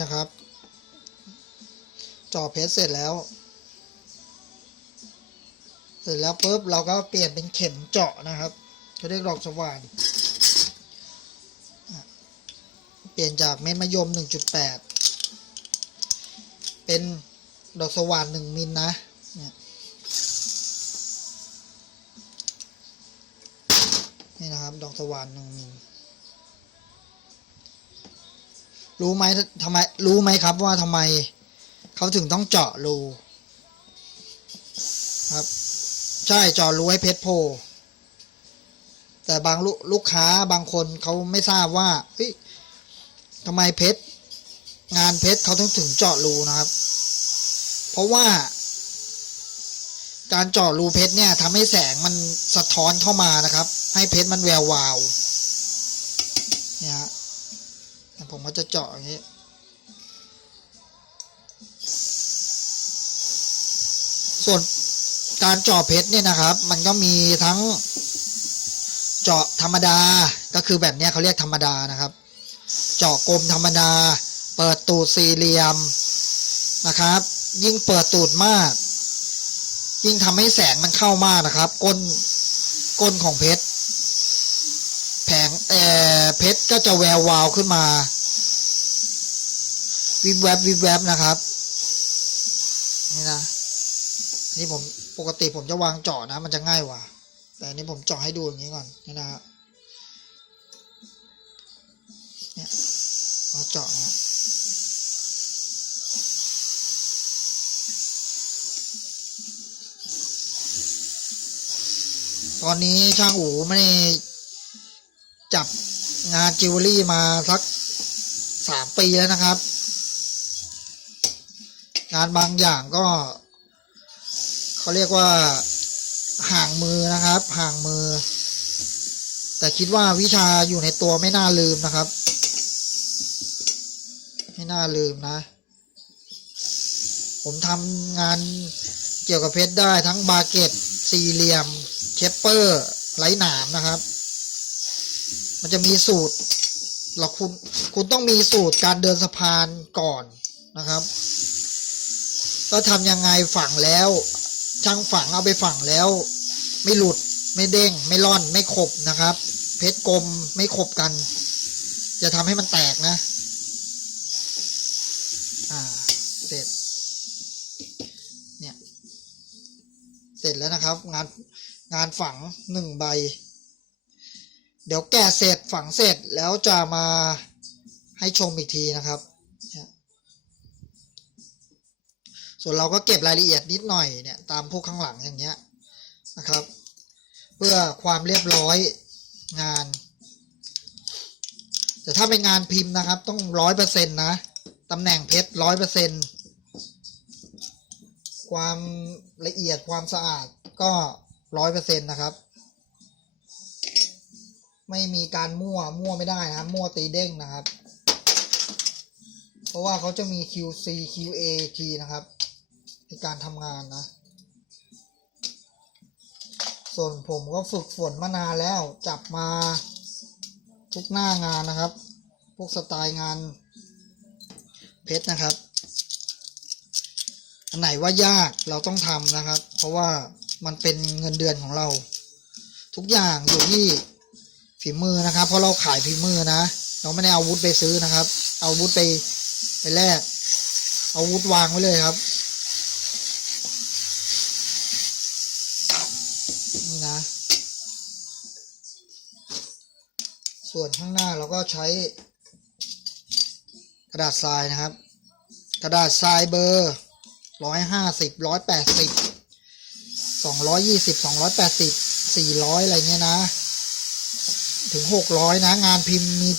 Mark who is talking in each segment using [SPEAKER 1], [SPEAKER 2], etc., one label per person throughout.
[SPEAKER 1] นะครับเจาะเพชรเสร็จแล้ว เสร็จแล้วปุ๊บเราก็เปลี่ยนเป็นเข็มเจาะนะครับเขาเรียกดอกสว่านเปลี่ยนจากเม็ดมะยม 1.8 เป็นดอกสว่าน1มิลนะนี่นี่นะครับ ดอกสว่าน1มิล รู้ไหมทำไมรู้ไหมครับว่าทำไมเขาถึงต้องเจาะรูครับใช่เจาะรูให้เพชรโพแต่บางลูลูกค้าบางคนเขาไม่ทราบว่าเฮ้ยทำไมเพชรงานเพชรเขาต้องถึงเจาะรูนะครับ เพราะว่า การเจาะรูเพชรเนี่ยทำให้แสงมันสะท้อนเข้ามานะครับ ให้เพชรมันแวววาวเนี่ยฮะ ผมก็จะเจาะอย่างนี้ส่วนการเจาะเพชรเนี่ยนะครับ มันก็มีทั้งเจาะธรรมดาก็คือแบบนี้เขาเรียกธรรมดานะครับ เจาะกลมธรรมดา เปิดตูดสี่เหลี่ยมนะครับ ยิ่งเปิดตูดมาก ยิ่งทำให้แสงมันเข้ามากนะครับ ก้นก้นของเพชรแผงเออเพชรก็จะแวววาวขึ้นมา วิบแวบวิบแวบนะครับนี่นะนี่ผมปกติผมจะวางเจาะนะ มันจะง่ายกว่า แต่นี้ผมเจาะให้ดูอย่างนี้ก่อนนี่นะฮะเนี่ยเราเจาะนะตอนนี้ช่างอูไม่ได้จับงานจิวเวลรี่มาสักสามปีแล้วนะครับ งานบางอย่างก็เขาเรียกว่าห่างมือนะครับ ห่างมือ แต่คิดว่าวิชาอยู่ในตัวไม่น่าลืมนะครับ ไม่น่าลืมนะ ผมทำงานเกี่ยวกับเพชรได้ทั้งบาเก็ตสี่เหลี่ยมเคปเปอร์ไร้หนามนะครับ มันจะมีสูตรเราคุณคุณต้องมีสูตรการเดินสะพานก่อนนะครับ ก็ทำยังไงฝังแล้วช่างฝังเอาไปฝังแล้ว ไม่หลุดไม่เด้ง ไม่ร่อนไม่ขบนะครับ เพชรกลมไม่ขบกัน จะทำให้มันแตกนะ อ่า เสร็จ เนี่ย เสร็จแล้วนะครับ งานงานฝังหนึ่งใบ เดี๋ยวแกะเสร็จฝังเสร็จแล้วจะมาให้ชมอีกทีนะครับ ส่วนเราก็เก็บรายละเอียดนิดหน่อยเนี่ยตามพวกข้างหลังอย่างเงี้ยนะครับ เพื่อความเรียบร้อยงาน แต่ถ้าเป็นงานพิมพ์นะครับ ต้องร้อยเปอร์เซ็นต์นะตำแหน่งเพชรร้อยเปอร์เซ็นต์ความละเอียดความสะอาดก็ร้อยเปอร์เซ็นต์นะครับ ไม่มีการมั่วมั่วไม่ได้นะครับ มั่วตีเด้งนะครับ เพราะว่าเขาจะมี QC QA ทีนะครับ ในการทำงานนะ ส่วนผมก็ฝึกฝนมานานแล้วจับมาทุกหน้างานนะครับ พวกสไตล์งานเพชรนะครับ อันไหนว่ายากเราต้องทำนะครับ เพราะว่ามันเป็นเงินเดือนของเรา ทุกอย่างอยู่ที่ฝีมือนะครับ เพราะเราขายฝีมือนะ เราไม่ได้เอาวุธไปซื้อนะครับ เอาวุธไปไปแลกเอาอาวุธวางไว้เลยครับ ส่วนข้างหน้าเราก็ใช้กระดาษทรายนะครับ กระดาษทรายเบอร์ร้อยห้าสิบร้อยแปดสิบสองร้อยยี่สิบสองร้อยแปดสิบสี่ร้อยอะไรเงี้ยนะ ถึงหกร้อยนะ งานพิมพ์มี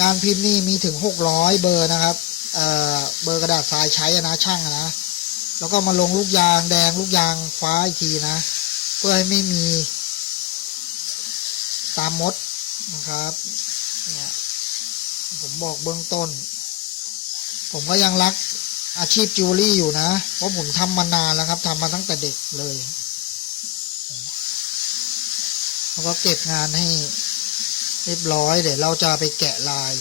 [SPEAKER 1] งานพิมพ์นี่มีถึงหกร้อยเบอร์นะครับเอ่อเบอร์กระดาษทรายใช้นะช่างนะ แล้วก็มาลงลูกยางแดงลูกยางฟ้าอีกทีนะ เพื่อให้ไม่มีตามมด นะครับเนี่ยผมบอกเบื้องต้น ผมก็ยังรักอาชีพจิวเวลรี่อยู่นะ เพราะผมทำมานานแล้วครับทำมาตั้งแต่เด็กเลยแล้วก็เก็บงานให้เรียบร้อยเดี๋ยวเราจะไปแกะลาย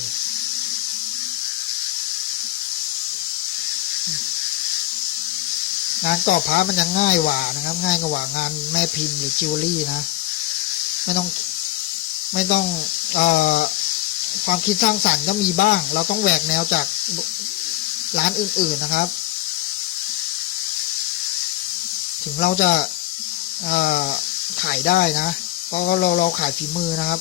[SPEAKER 1] งานก่อพระมันยังง่ายกว่านะครับ ง่ายกว่างานแม่พิมพ์หรือจิวเวลรี่นะ ไม่ต้อง ไม่ต้องอความคิดสร้างสรรค์ก็มีบ้าง เราต้องแหวกแนวจากร้านอื่น ๆนะครับ ถึงเราจะขายได้นะเพราะเราเราขายฝีมือนะครับ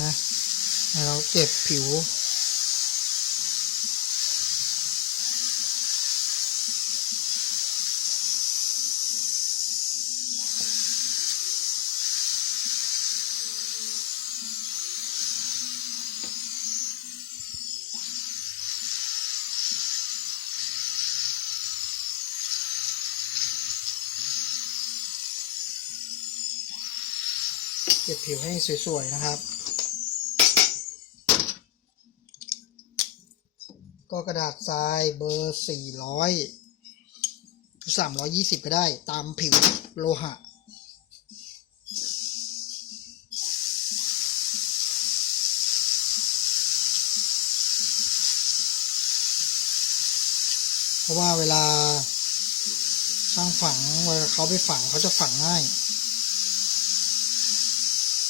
[SPEAKER 1] นไหมให้เราเก็บผิว เก็บผิวให้สวยๆนะครับ ก็กระดาษทรายเบอร์สี่ร้อยสามร้อยี่สิบก็ได้ตามผิวโลหะ เพราะว่าเวลาช่างฝังเวลาเขาไปฝังเขาจะฝังง่าย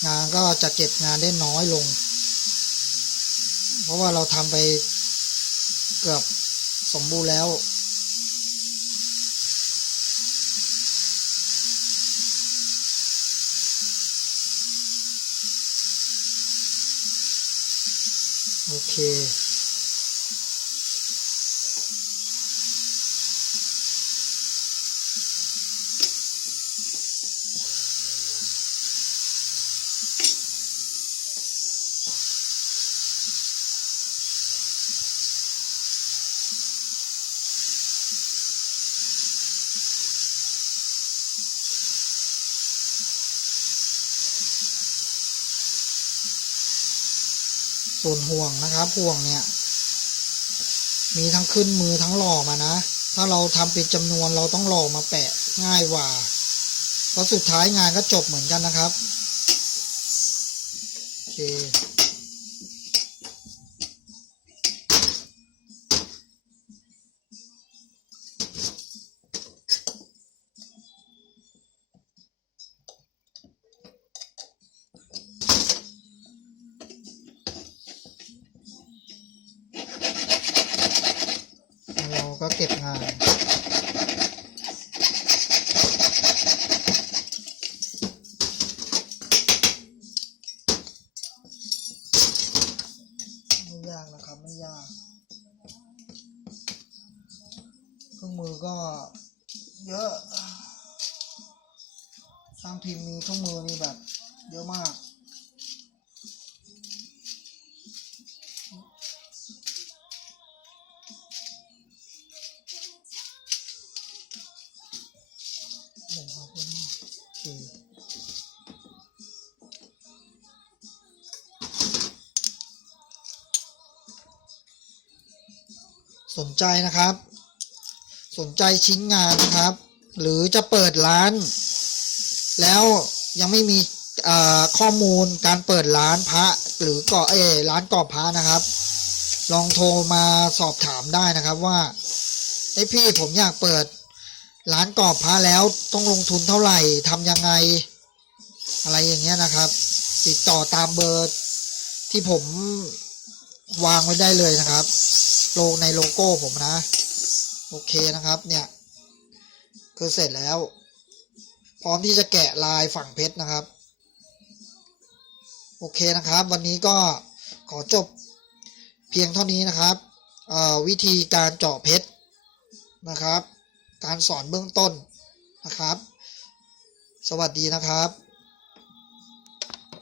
[SPEAKER 1] งานก็จะเก็บงานได้น้อยลง เพราะว่าเราทำไป เกือบสมบูรณ์แล้ว โอเค ส่วนห่วงนะครับห่วงเนี่ย มีทั้งขึ้นมือทั้งหล่อมานะ ถ้าเราทำเป็นจำนวนเราต้องหล่อมาแปะง่ายกว่าเพราะสุดท้ายงานก็จบเหมือนกันนะครับโอเค ก็เยอะช่างพิมพ์มีเครื่องมือนี่แบบเยอะมาก สนใจนะครับ สนใจชิ้นงานนะครับ หรือจะเปิดร้าน แล้วยังไม่มีข้อมูลการเปิดร้านพระหรือก่อเอร้านก่อพระนะครับ ลองโทรมาสอบถามได้นะครับว่าไอพี่ผมอยากเปิดร้านกรอพระแล้วต้องลงทุนเท่าไหร่ทำยังไง อะไรอย่างเงี้ยนะครับ ติดต่อตามเบอร์ที่ผมวางไว้ได้เลยนะครับ โลในโลโก้ผมนะ โอเคนะครับเนี่ยคือเสร็จแล้ว พร้อมที่จะแกะลายฝั่งเพชรนะครับ โอเคนะครับ วันนี้ก็ขอจบเพียงเท่านี้นะครับวิธีการเจาะเพชรนะครับ การสอนเบื้องต้นนะครับ สวัสดีนะครับ